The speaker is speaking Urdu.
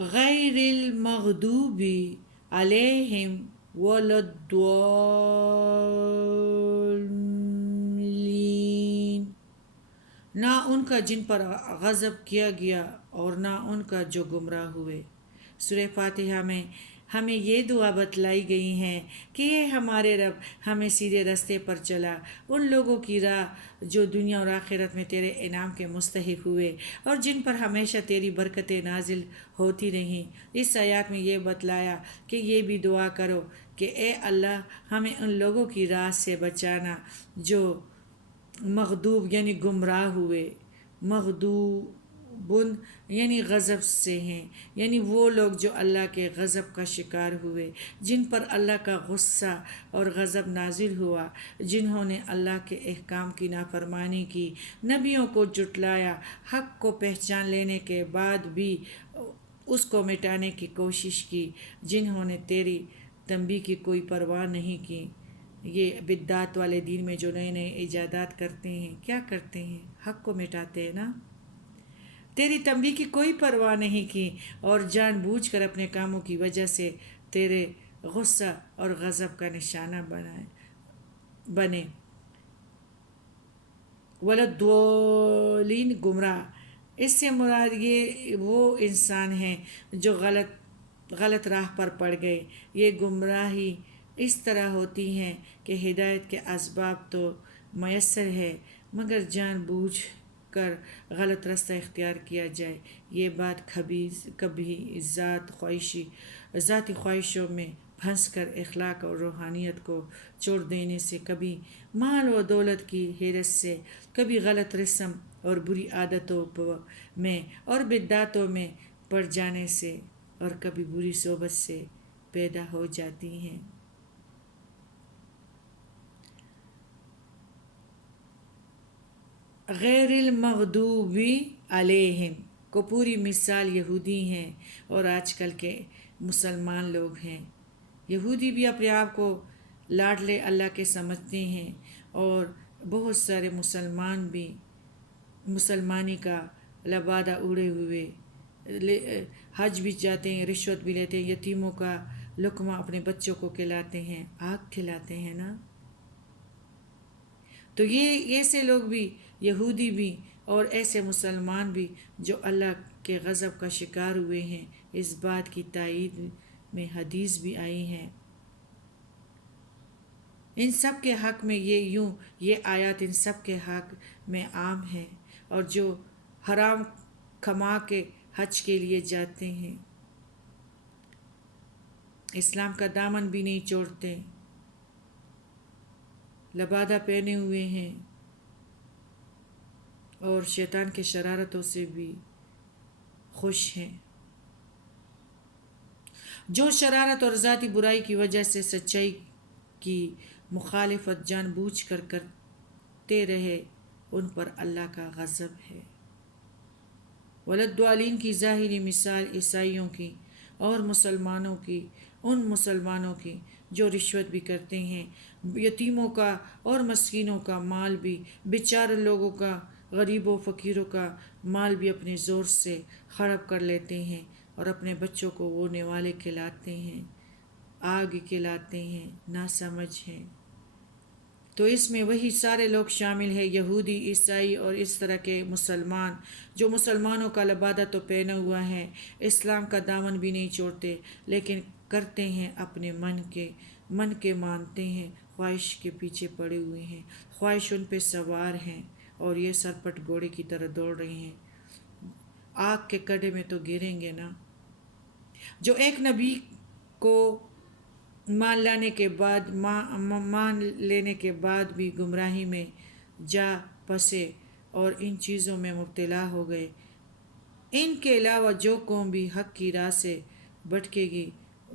غیر المغضوب علیہم ولا الضالین، نہ ان کا جن پر غضب کیا گیا اور نہ ان کا جو گمراہ ہوئے۔ سورہ فاتحہ میں ہمیں یہ دعا بتلائی گئی ہیں کہ یہ ہمارے رب ہمیں سیدھے راستے پر چلا ان لوگوں کی راہ جو دنیا اور آخرت میں تیرے انعام کے مستحق ہوئے اور جن پر ہمیشہ تیری برکتیں نازل ہوتی رہیں۔ اس آیات میں یہ بتلایا کہ یہ بھی دعا کرو کہ اے اللہ ہمیں ان لوگوں کی راہ سے بچانا جو مغضوب یعنی گمراہ ہوئے، مغضوبن یعنی غضب سے ہیں، یعنی وہ لوگ جو اللہ کے غضب کا شکار ہوئے، جن پر اللہ کا غصہ اور غضب نازل ہوا، جنہوں نے اللہ کے احکام کی نافرمانی کی، نبیوں کو جھٹلایا، حق کو پہچان لینے کے بعد بھی اس کو مٹانے کی کوشش کی، جنہوں نے تیری تنبیہ کی کوئی پرواہ نہیں کی۔ یہ بدعت والے دین میں جو نئے نئے ایجادات کرتے ہیں، کیا کرتے ہیں؟ حق کو مٹاتے ہیں نا۔ تیری تنبیہ کی کوئی پرواہ نہیں کی اور جان بوجھ کر اپنے کاموں کی وجہ سے تیرے غصہ اور غضب کا نشانہ بنے۔ ولدولین گمراہ، اس سے مراد یہ وہ انسان ہیں جو غلط راہ پر پڑ گئے۔ یہ گمراہی اس طرح ہوتی ہیں کہ ہدایت کے اسباب تو میسر ہے مگر جان بوجھ کر غلط راستہ اختیار کیا جائے۔ یہ بات کبھی ذاتی خواہشوں میں پھنس کر اخلاق اور روحانیت کو چھوڑ دینے سے، کبھی مال و دولت کی حرص سے، کبھی غلط رسم اور بری عادتوں میں اور بدعتوں میں پڑ جانے سے، اور کبھی بری صحبت سے پیدا ہو جاتی ہیں۔ غیر المغضوب علیہم کو پوری مثال یہودی ہیں اور آج کل کے مسلمان لوگ ہیں۔ یہودی بھی اپنے آپ کو لاڈلے اللہ کے سمجھتے ہیں اور بہت سارے مسلمان بھی مسلمانی کا لبادہ اڑے ہوئے حج بھی جاتے ہیں، رشوت بھی لیتے ہیں، یتیموں کا لقمہ اپنے بچوں کو کھلاتے ہیں، آگ کھلاتے ہیں نا۔ تو یہ ایسے لوگ بھی، یہودی بھی اور ایسے مسلمان بھی جو اللہ کے غضب کا شکار ہوئے ہیں، اس بات کی تائید میں حدیث بھی آئی ہیں۔ ان سب کے حق میں یہ آیات ان سب کے حق میں عام ہیں، اور جو حرام کما کے حج کے لیے جاتے ہیں، اسلام کا دامن بھی نہیں چھوڑتے، لبادہ پہنے ہوئے ہیں اور شیطان کے شرارتوں سے بھی خوش ہیں، جو شرارت اور ذاتی برائی کی وجہ سے سچائی کی مخالفت جان بوجھ کر کرتے رہے، ان پر اللہ کا غضب ہے۔ ولدوالین کی ظاہری مثال عیسائیوں کی اور ان مسلمانوں کی جو رشوت بھی کرتے ہیں، یتیموں کا اور مسکینوں کا مال بھی، بیچارے لوگوں کا، غریبوں فقیروں کا مال بھی اپنے زور سے ہڑپ کر لیتے ہیں اور اپنے بچوں کو وہ نوالے کھلاتے ہیں، آگ کھلاتے ہیں، ناسمجھ ہیں۔ تو اس میں وہی سارے لوگ شامل ہیں، یہودی، عیسائی اور اس طرح کے مسلمان جو مسلمانوں کا لبادہ تو پہنا ہوا ہے، اسلام کا دامن بھی نہیں چھوڑتے، لیکن کرتے ہیں اپنے من کے مانتے ہیں، خواہش کے پیچھے پڑے ہوئے ہیں، خواہش ان پہ سوار ہیں اور یہ سرپٹ گھوڑے کی طرح دوڑ رہے ہیں، آگ کے کڑے میں تو گریں گے نا۔ جو ایک نبی کو مان لینے کے بعد بھی گمراہی میں جا پھنسے اور ان چیزوں میں مبتلا ہو گئے، ان کے علاوہ جو قوم بھی حق کی راہ سے بھٹکے گی